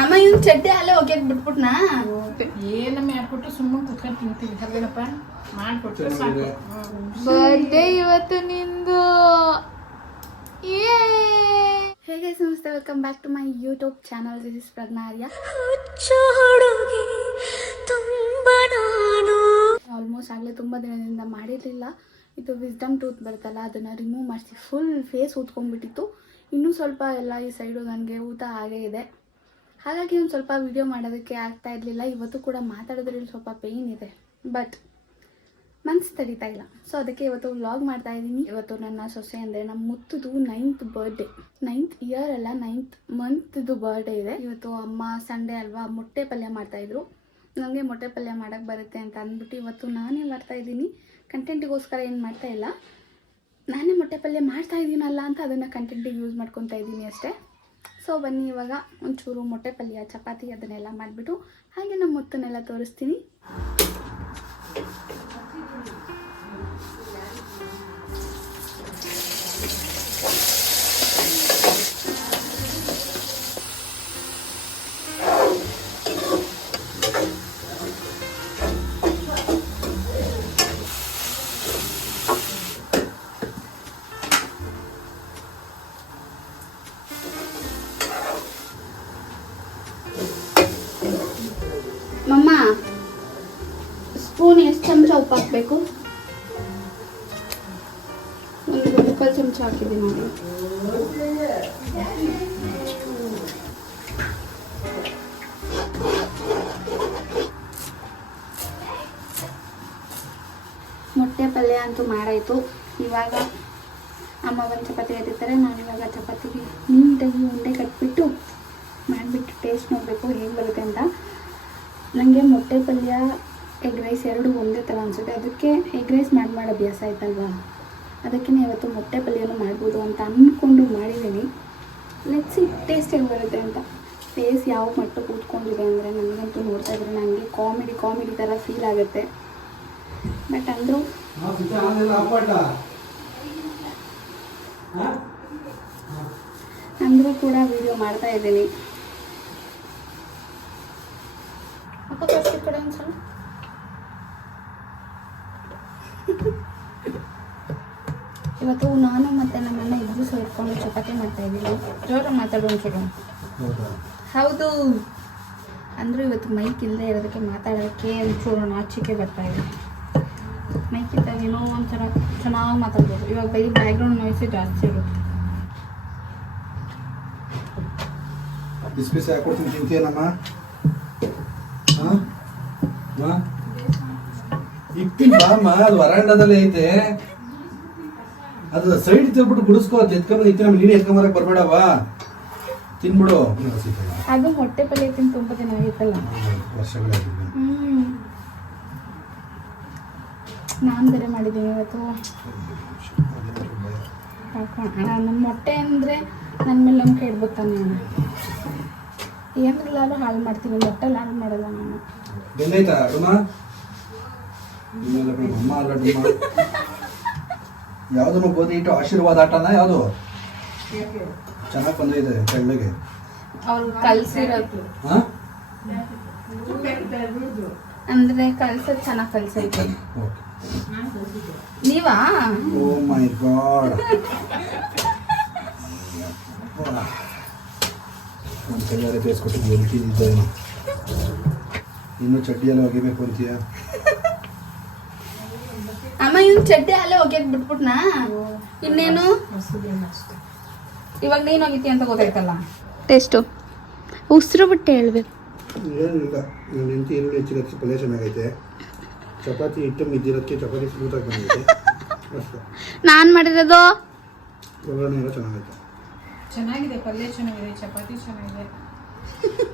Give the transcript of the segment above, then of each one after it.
ಅಮ್ಮ ಇವ್ನ ಚಡ್ಡಿ ಅಲ್ಲೇ ಒಗ್ಯಾಕ್ ಬಿಟ್ಬಿಟ್ನಾ? ಏನಮ್ಮ ಹಾಕ್ಬಿಟ್ಟು ಸುಮ್ಮನೆ ಕುತ್ಕೊಂಡು ತಿಂತೀವಿ. ಅಲ್ವೇನಪ್ಪ ಮಾಡ್ಕೊಟ್ರೆ ಸಾಕು. ಬರ್ಡೇ ಇವತ್ತು ನಿಂದು. ಹೇಗೆ ನಮಸ್ತೆ. Welcome back to my YouTube channel this is Pragya Arya almost ಆಗಲೇ ತುಂಬ ದಿನದಿಂದ ಮಾಡಿರಲಿಲ್ಲ. ಇದು ವಿಸ್ಡಮ್ ಟೂತ್ ಬರುತ್ತಲ್ಲ ಅದನ್ನು ರಿಮೂವ್ ಮಾಡಿಸಿ ಫುಲ್ ಫೇಸ್ ಊದ್ಕೊಂಡ್ಬಿಟ್ಟಿತ್ತು. ಇನ್ನೂ ಸ್ವಲ್ಪ ಎಲ್ಲ ಈ ಸೈಡು ನನಗೆ ಊತ ಹಾಗೇ ಇದೆ. ಹಾಗಾಗಿ ಒಂದು ಸ್ವಲ್ಪ ವಿಡಿಯೋ ಮಾಡೋದಕ್ಕೆ ಆಗ್ತಾ ಇರಲಿಲ್ಲ. ಇವತ್ತು ಕೂಡ ಮಾತಾಡೋದ್ರಲ್ಲಿ ಸ್ವಲ್ಪ ಪೇಯ್ನ್ ಇದೆ. ಬಟ್ ಮನ್ಸು ತಡೀತಾ ಇಲ್ಲ. ಸೊ ಅದಕ್ಕೆ ಇವತ್ತು ವ್ಲಾಗ್ ಮಾಡ್ತಾ ಇದ್ದೀನಿ. ಇವತ್ತು ನನ್ನ ಸೊಸೆ ಅಂದರೆ ನಮ್ಮ ಮುತ್ತದು ನೈನ್ತ್ ಬರ್ಡೇ ನೈನ್ತ್ ಇಯರ್ ಅಲ್ಲ ನೈನ್ತ್ ಮಂತ್ದು ಬರ್ಡೇ ಇದೆ. ಇವತ್ತು ಅಮ್ಮ ಸಂಡೇ ಅಲ್ವಾ ಮೊಟ್ಟೆ ಪಲ್ಯ ಮಾಡ್ತಾಯಿದ್ರು ನನಗೆ ಮೊಟ್ಟೆ ಪಲ್ಯ ಮಾಡೋಕ್ಕೆ ಬರುತ್ತೆ ಅಂತ ಅಂದ್ಬಿಟ್ಟು ಇವತ್ತು ನಾನೇ ಮಾಡ್ತಾ ಇದ್ದೀನಿ. ಕಂಟೆಂಟಿಗೋಸ್ಕರ ಏನು ಮಾಡ್ತಾ ಇಲ್ಲ. ನಾನೇ ಮೊಟ್ಟೆ ಪಲ್ಯ ಮಾಡ್ತಾ ಇದ್ದೀನಲ್ಲ ಅಂತ ಅದನ್ನು ಕಂಟೆಂಟಿಗೆ ಯೂಸ್ ಮಾಡ್ಕೊತಾ ಇದ್ದೀನಿ ಅಷ್ಟೇ. ಸೊ ಬನ್ನಿ ಇವಾಗ ಒಂಚೂರು ಮೊಟ್ಟೆ ಪಲ್ಯ ಚಪಾತಿ ಅದನ್ನೆಲ್ಲ ಮಾಡಿಬಿಟ್ಟು ಹಾಗೆ ನಮ್ಮ ಮುತ್ತನ್ನೆಲ್ಲ ತೋರಿಸ್ತೀನಿ. ಮುಕ್ಕಾಲು ಚಮಚ ಹಾಕಿದ್ದೀನಿ ನೋಡಿ. ಮೊಟ್ಟೆ ಪಲ್ಯ ಅಂತೂ ಮಾಡಾಯಿತು ಇವಾಗ ಅಮ್ಮ ಒಂದು ಚಪಾತಿ ನಾನು ಇವಾಗ ಚಪಾತಿಗೆ ನೀಟಾಗಿ ಉಂಡೆ ಕಟ್ಬಿಟ್ಟು ಮಾಡಿಬಿಟ್ಟು ಟೇಸ್ಟ್ ನೋಡಬೇಕು ಹೇಗೆ ಬರುತ್ತೆ ಅಂತ. ನನಗೆ ಮೊಟ್ಟೆ ಪಲ್ಯ ಎಗ್ ರೈಸ್ ಎರಡು ಒಂದೇ ಥರ ಅನಿಸುತ್ತೆ. ಅದಕ್ಕೆ ಎಗ್ ರೈಸ್ ಮಾಡಿ ಮಾಡಿ ಅಭ್ಯಾಸ ಆಯ್ತಲ್ವಾ? ಅದಕ್ಕೆ ಇವತ್ತು ಮೊಟ್ಟೆ ಪಲ್ಯನೂ ಮಾಡ್ಬೋದು ಅಂತ ಅಂದ್ಕೊಂಡು ಮಾಡಿದ್ದೀನಿ ಲೆಟ್ಸಿ ಟೇಸ್ಟ್ ಹೇಗೆ ಬರುತ್ತೆ ಅಂತ. ಫೇಸ್ ಯಾವ ಮಟ್ಟಕ್ಕೆ ಕೂತ್ಕೊಂಡಿದೆ ಅಂದರೆ ನನಗಂತೂ ನೋಡ್ತಾ ಇದ್ರೆ ನನಗೆ ಕಾಮಿಡಿ ಕಾಮಿಡಿ ಥರ ಫೀಲ್ ಆಗುತ್ತೆ. ಬಟ್ ಅಂದರೂ ಅಂದರೂ ಕೂಡ ವಿಡಿಯೋ ಮಾಡ್ತಾ ಇದ್ದೀನಿ. ಕಡೆ ಒಂದ್ಸಲ. ಇವತ್ತು ನಾನು ಮತ್ತೆ ನಮ್ಮನ್ನ ಇಬ್ಬರು ಸೇರ್ಕೊಂಡು ಚಪಾತಿ ಮಾಡ್ತಾ ಇದ್ದೀವಿ. ಜೋರ ಮಾತಾಡೋಣ ಹೌದು? ಅಂದರೂ ಇವತ್ತು ಮೈಕ್ ಇಲ್ಲದೆ ಇರೋದಕ್ಕೆ ಮಾತಾಡೋಕ್ಕೆ ಒಂಚೂರು ನಾಚಿಕೆ ಬರ್ತಾ ಇದೆ. ಮೈಕ್ ಇದ್ದಾಗ ಏನೋ ಒಂಥರ ಚೆನ್ನಾಗಿ ಮಾತಾಡ್ಬೋದು. ಇವಾಗ ಬೈ ಬ್ಯಾಕ್ಗ್ರೌಂಡ್ ನಾಯ್ಸ್ ಜಾಸ್ತಿ ಇರುತ್ತೆ. ಬಿಸಿ ಬಿಸಿ ಹಾಕೊಡ್ತೀನಿ ಅದು ವರಾಂಡದಲ್ಲೇ ಐತೆ. ಅದು ಸೈಡ್ ತಿರ್ಬಿಟ್ಟು ಗುಡಿಸ್ಕೋ ಅದು ಎತ್ಕೊಂಡು ಇತ್ತು ನಮ್ಗೆ ನೀನು ಎತ್ಕೊಂಬರಕ್ಕೆ ಬರಬೇಡವಾ? ತಿನ್ಬಿಡು. ಅದು ಮೊಟ್ಟೆ ಪಲ್ಯ ತಿಂದು ತುಂಬ ದಿನ ಆಗಿತ್ತಲ್ಲ ವರ್ಷಗಳಾಗಿದೆ ನಾನು ಬೇರೆ ಮಾಡಿದ್ದೀನಿ ಇವತ್ತು. ನಮ್ಮ ಮೊಟ್ಟೆ ಅಂದರೆ ನನ್ನ ಮೇಲೆ ನಂಬಿಕೆ ಇಡ್ಬೇಕು ತಾನೆ ನಾನು ಏನಿಲ್ಲಾದ್ರೂ ಹಾಳು ಮಾಡ್ತೀನಿ ಮೊಟ್ಟೆ ಹಾಳು ಮಾಡಲ್ಲ ನಾನು. ಬೆಲ್ಲೈತಾ ಅಮ್ಮ ಅಲ್ಲ ಯಾವುದನ್ನು ಗೋಧಿ ಇಟ್ಟು ಆಶೀರ್ವಾದ ಆಟನ ಯಾವುದು? ಚೆನ್ನಾಗಿ ಬಂದಿದೆ ತೆಳ್ಳಗೆ. ಅಂದರೆ ಕಲ್ಸೋದು ಚೆನ್ನಾಗಿ ಕಲ್ಸೈತೆ. ನೀವಾ? Oh my God. ಒಂದು ಕೈಯಾರೆ ಬೇಯಿಸ್ಕೊಟ್ಟು ಎಲ್ತಿದ್ದೇನು ಇನ್ನು ಚಡ್ಡಿಯಲ್ಲಿ ಒಗಿಬೇಕು ಅಂತೀಯ? ಇವ್ನ ಚಡ್ಡಿ ಅಲ್ಲೇ ಹೋಗ್ಯಾಕ್ ಬಿಟ್ಬಿಟ್ನಾ? ಇನ್ನೇನು? ಇವಾಗ ನೀನು ಹೋಗಿತಿ ಅಂತ ಗೊತ್ತಾಯ್ತಲ್ಲ. ಟೇಸ್ಟು. ಉಸಿರು ಬಿಟ್ಟು ಹೇಳ್ಬೇಕು. ಏನಿಲ್ಲ ನನ್ನ ಹೆಂಡತಿ ಈರುಳ್ಳಿ ಹೆಚ್ಚಿರೋದಕ್ಕೆ ಪಲ್ಯ ಚೆನ್ನಾಗೈತೆ. ಚಪಾತಿ ಹಿಟ್ಟು ಮಿದ್ದಿರೋದಕ್ಕೆ ಚಪಾತಿ ಸ್ಮೂತಾಗಿ ಬಂದೈತೆ ಅಷ್ಟೇ. ನಾನು ಮಾಡಿರೋದು? ಒಗ್ಗರಣೆ ಎಲ್ಲ ಚೆನ್ನಾಗೈತೆ. ಚೆನ್ನಾಗಿದೆ ಪಲ್ಯ ಚೆನ್ನಾಗಿದೆ ಚಪಾತಿ ಚೆನ್ನಾಗಿದೆ.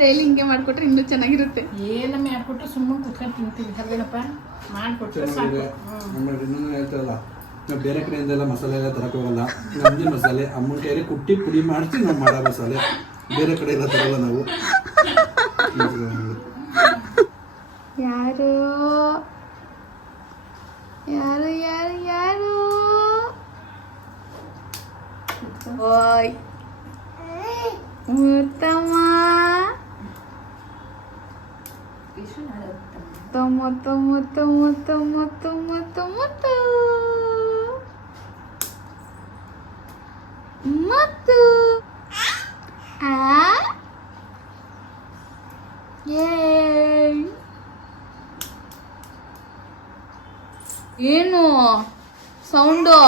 ಡೈಲಿ ಹಿಂಗೆ ಮಾಡಿಕೊಟ್ರೆ ಇನ್ನೂ ಚೆನ್ನಾಗಿರುತ್ತೆ. ಏನು ಹಾಕ್ಬಿಟ್ಟು ಸುಮ್ಮನೆ ಕುತ್ಕೊಂಡು ತಿಂತೀವಿ. ಅಲ್ವೇನಪ್ಪ ಮಾಡ್ಕೊಟ್ರೆ ಸಾಕು. ಇನ್ನೊಂದು ಹೇಳ್ತಾರಲ್ಲ ನಾವು ಬೇರೆ ಕಡೆಯಿಂದೆಲ್ಲ ಮಸಾಲೆ ಎಲ್ಲ ತರಕ್ಕೆ ಹೋಗಲ್ಲ. ನಮ್ಮದೇ ಮಸಾಲೆ. ಅಮ್ಮನ ಕೈಯಲ್ಲಿ ಕುಟ್ಟಿ ಪುಡಿ ಮಾಡಿಸಿ ನಾವು ಮಾಡೋ ಮಸಾಲೆ. ಬೇರೆ ಕಡೆ ಎಲ್ಲ ತರಲ್ಲ ನಾವು. ಯಾರು? ಯಾರು ಯಾರು ಯಾರು? ಓಯ್. ಮುತ್ತು ಮುತ್ತು ಮುತ್ತು ಮುತ್ತು ಮುತ್ತು ಮುತ್ತು ಮುತ್ತು ಮತ್ತು ಆ ಏಯ್. ಏನು ಸೌಂಡು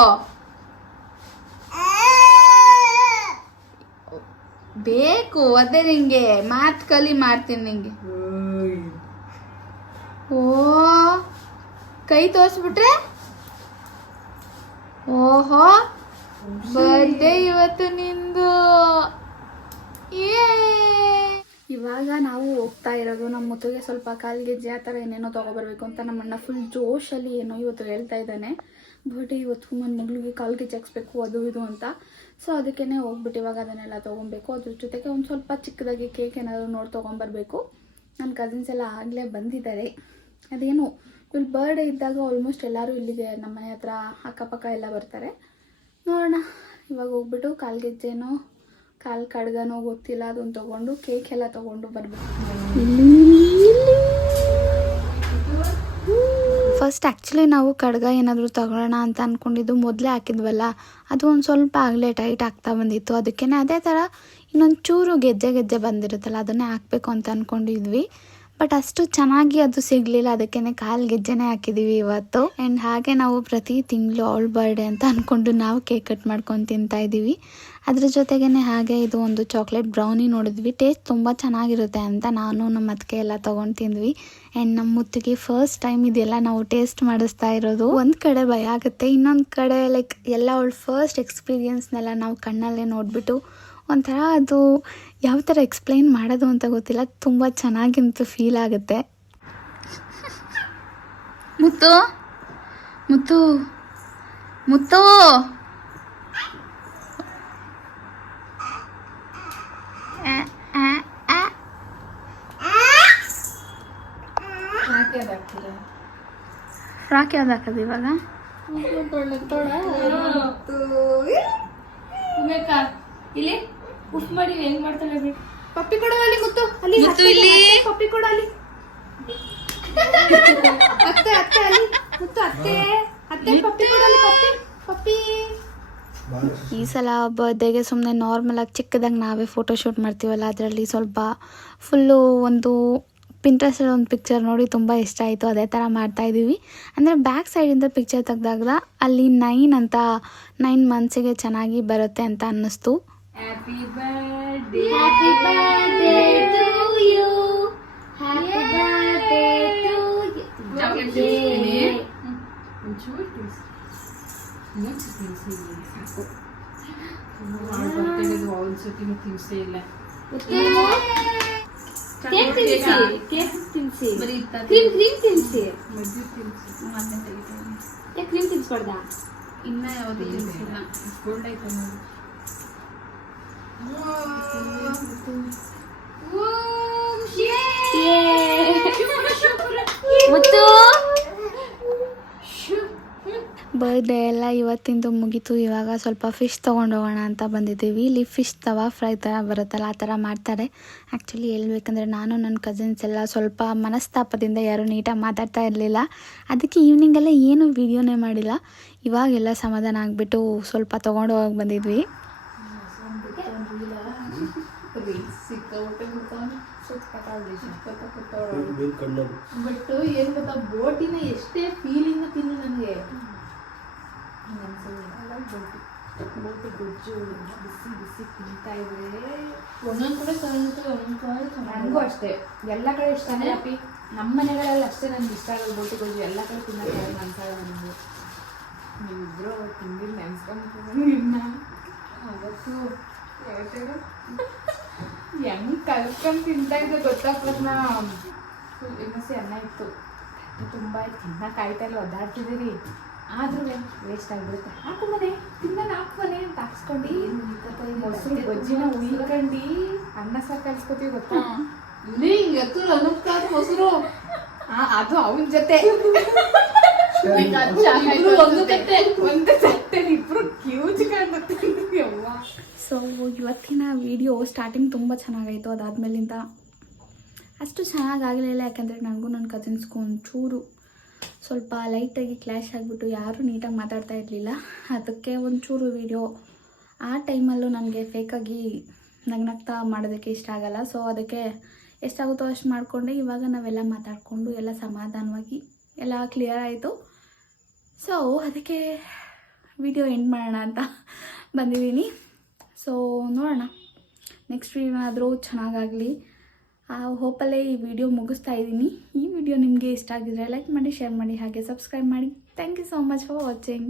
ಬೇಕು ಅದೇ ನಿಂಗೆ. ಮಾತು ಕಲಿ ಮಾಡ್ತೀನಿ ನಿಂಗೆ. ಓ, ಕೈ ತೋರಿಸ್ಬಿಟ್ರೆ? ಓಹೋ ಬರ್ಡೇ ಇವತ್ತು ನಿಂದು. ಇವಾಗ ನಾವು ಹೋಗ್ತಾ ಇರೋದು ನಮ್ಮ ಮುತ್ತಿಗೆ ಸ್ವಲ್ಪ ಕಾಲ್ಗೆಜ್ಜೆ ಆ ಥರ ಏನೇನೋ ತೊಗೊಬರ್ಬೇಕು ಅಂತ ನಮ್ಮಣ್ಣ ಫುಲ್ ಜೋಶಲ್ಲಿ ಏನೋ ಇವತ್ತು ಹೇಳ್ತಾ ಇದ್ದಾನೆ. ಬಟ್ ಇವತ್ತು ನನ್ನ ಮಗಳಿಗೆ ಕಾಲ್ಗೆಜ್ಜೆ ಹಾಕ್ಸ್ಬೇಕು, ಅದು ಇದು ಅಂತ. ಸೊ ಅದಕ್ಕೇ ಹೋಗ್ಬಿಟ್ಟು ಇವಾಗ ಅದನ್ನೆಲ್ಲ ತೊಗೊಬೇಕು. ಅದ್ರ ಜೊತೆಗೆ ಒಂದು ಸ್ವಲ್ಪ ಚಿಕ್ಕದಾಗಿ ಕೇಕ್ ಏನಾದರೂ ನೋಡಿ ತೊಗೊಂಬರ್ಬೇಕು. ನನ್ನ ಕಸಿನ್ಸ್ ಎಲ್ಲ ಆಗಲೇ ಬಂದಿದ್ದಾರೆ. ಅದೇನು ಇಲ್ಲಿ ಬರ್ಡೇ ಇದ್ದಾಗ ಆಲ್ಮೋಸ್ಟ್ ಎಲ್ಲರೂ ಇಲ್ಲಿಗೆ ನಮ್ಮ ಮನೆ ಹತ್ರ ಅಕ್ಕಪಕ್ಕ ಎಲ್ಲ ಬರ್ತಾರೆ. ನೋಡೋಣ, ಇವಾಗ ಹೋಗ್ಬಿಟ್ಟು ಕಾಲ್ಗೆಜ್ಜೆನೋ ಕಾಲು ಕಡ್ಗನೋ ಗೊತ್ತಿಲ್ಲ ಅದನ್ನು ತೊಗೊಂಡು ಕೇಕ್ ಎಲ್ಲ ತೊಗೊಂಡು ಬರಬೇಕು. ಫಸ್ಟ್ ಆ್ಯಕ್ಚುಲಿ ನಾವು ಕಡ್ಗ ಏನಾದರೂ ತಗೊಳ್ಳೋಣ ಅಂತ ಅಂದ್ಕೊಂಡಿದ್ದು ಮೊದಲೇ ಹಾಕಿದ್ವಲ್ಲ, ಅದು ಒಂದು ಸ್ವಲ್ಪ ಆಗಲೇ ಟೈಟ್ ಆಗ್ತಾ ಬಂದಿತ್ತು. ಅದಕ್ಕೇ ಅದೇ ಥರ ಇನ್ನೊಂದು ಚೂರು ಗೆಜ್ಜೆ ಗೆಜ್ಜೆ ಬಂದಿರುತ್ತಲ್ಲ, ಅದನ್ನೇ ಹಾಕಬೇಕು ಅಂತ ಅಂದ್ಕೊಂಡಿದ್ವಿ ಬಟ್ ಅಷ್ಟು ಚೆನ್ನಾಗಿ ಅದು ಸಿಗಲಿಲ್ಲ. ಅದಕ್ಕೇನೆ ಕಾಲು ಗೆಜ್ಜೆನೇ ಹಾಕಿದ್ದೀವಿ ಇವತ್ತು. ಆ್ಯಂಡ್ ಹಾಗೆ ನಾವು ಪ್ರತಿ ತಿಂಗಳು ಅವಳ ಬರ್ಡೇ ಅಂತ ಅಂದ್ಕೊಂಡು ನಾವು ಕೇಕ್ ಕಟ್ ಮಾಡ್ಕೊಂಡು ತಿಂತಾ ಇದ್ದೀವಿ ಅದ್ರ ಜೊತೆಗೇನೆ ಹಾಗೆ ಇದು ಒಂದು ಚಾಕ್ಲೇಟ್ ಬ್ರೌನಿ ನೋಡಿದ್ವಿ. ಟೇಸ್ಟ್ ತುಂಬ ಚೆನ್ನಾಗಿರುತ್ತೆ ಅಂತ ನಾನು ನಮ್ಮ ಅತ್ತಿಗೆ ಎಲ್ಲ ತೊಗೊಂಡು ತಿಂದ್ವಿ. ಆ್ಯಂಡ್ ನಮ್ಮ ಮುತ್ತಿಗೆ ಫಸ್ಟ್ ಟೈಮ್ ಇದೆಲ್ಲ ನಾವು ಟೇಸ್ಟ್ ಮಾಡಿಸ್ತಾ ಇರೋದು. ಒಂದು ಕಡೆ ಭಯ ಆಗುತ್ತೆ. ಇನ್ನೊಂದು ಕಡೆ ಲೈಕ್ ಎಲ್ಲ ಅವಳ ಫಸ್ಟ್ ಎಕ್ಸ್ಪೀರಿಯನ್ಸ್ನೆಲ್ಲ ನಾವು ಕಣ್ಣಲ್ಲೇ ನೋಡಿಬಿಟ್ಟು ಒಂಥರ ಅದು ಯಾವ ಥರ ಎಕ್ಸ್ಪ್ಲೈನ್ ಮಾಡೋದು ಅಂತ ಗೊತ್ತಿಲ್ಲ. ತುಂಬ ಚೆನ್ನಾಗಿಂತೂ ಫೀಲ್ ಆಗುತ್ತೆ. ಮುತ್ತು ಮುತ್ತು ಮುತ್ತು. ಆ, ಆ, ಆ. ಯಾಕೆ ಅದಾಗ್ತದೆ ಫ್ರಾಕ್ ಯಾವ್ದು ಹಾಕೋದು ಇವಾಗ? ಇಲ್ಲಿ? ಉಫ್ ಮಾಡಿ ಹೆಂಗ್ ಮಾಡ್ತಾನೆ ಬಿಡು ಪಪ್ಪಿ ಕೊಡು ಅಲ್ಲಿ ಮುತ್ತು. ಅಲ್ಲಿ ಮುತ್ತು ಇಲ್ಲಿ. ಪಪ್ಪಿ ಕೊಡು ಅಲ್ಲಿ. ಅತ್ತೆ ಅತ್ತೆ ಅಲ್ಲಿ. ಮುತ್ತು ಅತ್ತೆ. ಅತ್ತೆ ಪಪ್ಪಿ ಕೊಡು ಅಲ್ಲಿ ಪಪ್ಪಿ. ಪಪ್ಪಿ. ಈ ಸಲ ಬರ್ಡೇಗೆ ಸುಮ್ಮನೆ ನಾರ್ಮಲಾಗಿ ಚಿಕ್ಕದಾಗಿ ನಾವೇ ಫೋಟೋ ಶೂಟ್ ಮಾಡ್ತೀವಲ್ಲ ಅದರಲ್ಲಿ ಸ್ವಲ್ಪ ಫುಲ್ಲು ಒಂದು ಪಿಂಟ್ರೆಸ್ಟಲ್ಲಿ ಒಂದು ಪಿಕ್ಚರ್ ನೋಡಿ ತುಂಬ ಇಷ್ಟ ಆಯಿತು ಅದೇ ಥರ ಮಾಡ್ತಾ ಇದ್ದೀವಿ ಅಂದರೆ ಬ್ಯಾಕ್ ಸೈಡಿಂದ ಪಿಕ್ಚರ್ ತೆಗ್ದಾಗ ಅಲ್ಲಿ ನೈನ್ ಅಂತ ನೈನ್ ಮಂತ್ಸಿಗೆ ಚೆನ್ನಾಗಿ ಬರುತ್ತೆ ಅಂತ ಅನ್ನಿಸ್ತು. Happy birthday Happy birthday to you. Happy birthday to you. Chocolate ತಿನ್ನಿಸ್ತೀನಿ ಒಂಚೂರು ತಿನ್ಸಿ ಇನ್ನೊಂದು ತಿನ್ಸಿ ಸಾಕು ಅವಳು ಬರ್ತಿರೋದು ಒಂದು ಸತಿನೂ ತಿನ್ಸೇ ಇಲ್ಲ ಕೇಕ್ ತಿನ್ಸಿ ಕೇಕ್ ತಿನ್ಸಿ ಬರೀ ಇತ್ತ ಕ್ರೀಮ್ ಕ್ರೀಮ್ ತಿನ್ಸಿ ಮಜ್ಜು ತಿನ್ಸಿ ಮತ್ತೆ ತೆಗಿತೀನಿ ಯಾಕೆ ಕ್ರೀಮ್ ತಿನ್ಸ್ಬಾರ್ದ ಇನ್ನ ಯಾವುದು ತಿನ್ಸಿಲ್ಲ ಗೋಲ್ಡ್ ಆಯ್ತು ನೋಡಿ ಮುತ್ತು? ಬರ್ಡೇ ಎಲ್ಲ ಇವತ್ತಿಂದು ಮುಗೀತು. ಇವಾಗ ಸ್ವಲ್ಪ ಫಿಶ್ ಹೋಗೋಣ ಅಂತ ಬಂದಿದ್ದೀವಿ. ಇಲ್ಲಿ ಫಿಶ್ ತವಾ ಫ್ರೈ ಥರ ಬರುತ್ತಲ್ಲ, ಆ ಥರ ಮಾಡ್ತಾರೆ. ಆ್ಯಕ್ಚುಲಿ ಹೇಳ್ಬೇಕಂದ್ರೆ ನಾನು, ನನ್ನ ಕಸಿನ್ಸ್ ಎಲ್ಲ ಸ್ವಲ್ಪ ಮನಸ್ತಾಪದಿಂದ ಯಾರೂ ನೀಟಾಗಿ ಮಾತಾಡ್ತಾ ಇರಲಿಲ್ಲ. ಅದಕ್ಕೆ ಈವ್ನಿಂಗೆಲ್ಲ ಏನು ವೀಡಿಯೋನೇ ಮಾಡಿಲ್ಲ. ಇವಾಗೆಲ್ಲ ಸಮಾಧಾನ ಆಗಿಬಿಟ್ಟು ಸ್ವಲ್ಪ ತೊಗೊಂಡು ಹೋಗಿ ಬಂದಿದ್ವಿ. ಕೂತವಳು ಕಣ್ಣದು. ಬಟ್ ಏನ್ ಗೊತ್ತಾ ಬೋಟಿನ ಎಷ್ಟೇ ಫೀಲಿಂಗ್ ತಿನ್ನು ನನಗೆ ಬೋಟಿ. ಗೊಜ್ಜು ಬಿಸಿ ಬಿಸಿ ತಿಂತಾ ಇದ್ರೆ ಒಂದೊಂದ್ ಕಡೆ ಸಣ್ಣದು ಒಂದೊಂದ್ ಕಡೆ ನನಗೂ ಅಷ್ಟೇ. ಎಲ್ಲ ಕಡೆ ಇಷ್ಟನೇ ಅಪ್ಪಿ ನಮ್ಮ ಮನೆಗಳೆಲ್ಲ ಅಷ್ಟೇ ನನ್ಗೆ ಇಷ್ಟ ಆಗೋದು ಬೋಟಿ ಗೊಜ್ಜು. ಎಲ್ಲ ಕಡೆ ತಿನ್ನಕ್ಕೆ ಅನ್ಸಲ್ಲ ನನಗೆ. ನೀವಿಬ್ರು ತಿಂದಿಲ್ಲ ನೆನ್ಸ್ಕೊಂಡು ಅವತ್ತು ಹೇಳ್ತೇವೆ ಹೆಂಗ್ ಕಲ್ತ್ಕೊಂಡ್ ತಿಂತಾಯಿದ್ದೆ ಗೊತ್ತಾಗ್ತದ ಇನ್ನೊಸಿ ಅನ್ನ ಇತ್ತು ತುಂಬ ತಿನ್ನಕ್ಕೆ ಆಯ್ತಾ ಇಲ್ಲ ಒದ್ದಾಡ್ತಿದ್ದೀರಿ ಆದ್ರೂ ವೇಸ್ಟ್ ಆಗಿಬಿಡುತ್ತೆ ಹಾಕು ಮನೆ ತಿನ್ನ ಹಾಕು ಮನೆ ಅಂತ ಹಾಕ್ಸ್ಕೊಂಡು ಮೊಸರು ಗೊಜ್ಜಿನ ಉಯ್ಕೊಂಡು ಅನ್ನ ಸಾರು ಕಲ್ಸ್ಕೊತೀವಿ ಗೊತ್ತಾ ಇಲ್ಲಿ ಹಿಂಗೆ ಎತ್ತು ಅನ್ನಕ್ಕಾದ ಮೊಸರು ಆ, ಅದು ಅವನ ಜೊತೆ ಇಬ್ರು ಒಂದು ತಟ್ಟೆ. ಒಂದು ತಟ್ಟೆಲಿ ಇಬ್ರು ಕ್ಯೂಚ್ಕೊಂಡು ತಿಂದ್ವಿ ಅವ್ವ ಸೊ ಇವತ್ತಿನ ವಿಡಿಯೋ ಸ್ಟಾರ್ಟಿಂಗ್ ತುಂಬ ಚೆನ್ನಾಗಾಯಿತು. ಅದಾದಮೇಲಿಂದ ಅಷ್ಟು ಚೆನ್ನಾಗಾಗಲಿಲ್ಲ ಯಾಕಂದರೆ ನನಗೂ ನನ್ನ ಕಸಿನ್ಸ್ಗೂ ಒಂಚೂರು ಸ್ವಲ್ಪ ಲೈಟಾಗಿ ಕ್ಲ್ಯಾಶ್ ಆಗಿಬಿಟ್ಟು ಯಾರೂ ನೀಟಾಗಿ ಮಾತಾಡ್ತಾ ಇರಲಿಲ್ಲ. ಅದಕ್ಕೆ ಒಂಚೂರು ವಿಡಿಯೋ ಆ ಟೈಮಲ್ಲೂ ನನಗೆ ಫೇಕಾಗಿ ನಗ್ನಗ್ತಾ ಮಾಡೋದಕ್ಕೆ ಇಷ್ಟ ಆಗಲ್ಲ. ಸೊ ಅದಕ್ಕೆ ಎಷ್ಟಾಗುತ್ತೋ ಅಷ್ಟು ಮಾಡಿಕೊಂಡೆ. ಇವಾಗ ನಾವೆಲ್ಲ ಮಾತಾಡಿಕೊಂಡು ಎಲ್ಲ ಸಮಾಧಾನವಾಗಿ ಎಲ್ಲ ಕ್ಲಿಯರ್ ಆಯಿತು. ಸೊ ಅದಕ್ಕೆ ವಿಡಿಯೋ ಎಂಡ್ ಮಾಡೋಣ ಅಂತ ಬಂದಿದ್ದೀನಿ. ಸೊ ನೋಡೋಣ. ನೆಕ್ಸ್ಟ್ ಏನಾದರೂ ಚೆನ್ನಾಗಾಗಲಿ. ಆ ಹೋಪಲ್ಲೇ ಈ ವಿಡಿಯೋ ಮುಗಿಸ್ತಾ ಇದ್ದೀನಿ. ಈ ವಿಡಿಯೋ ನಿಮಗೆ ಇಷ್ಟ ಆಗಿದ್ರೆ ಲೈಕ್ ಮಾಡಿ ಶೇರ್ ಮಾಡಿ, ಹಾಗೆ ಸಬ್ಸ್ಕ್ರೈಬ್ ಮಾಡಿ. Thank you so much for watching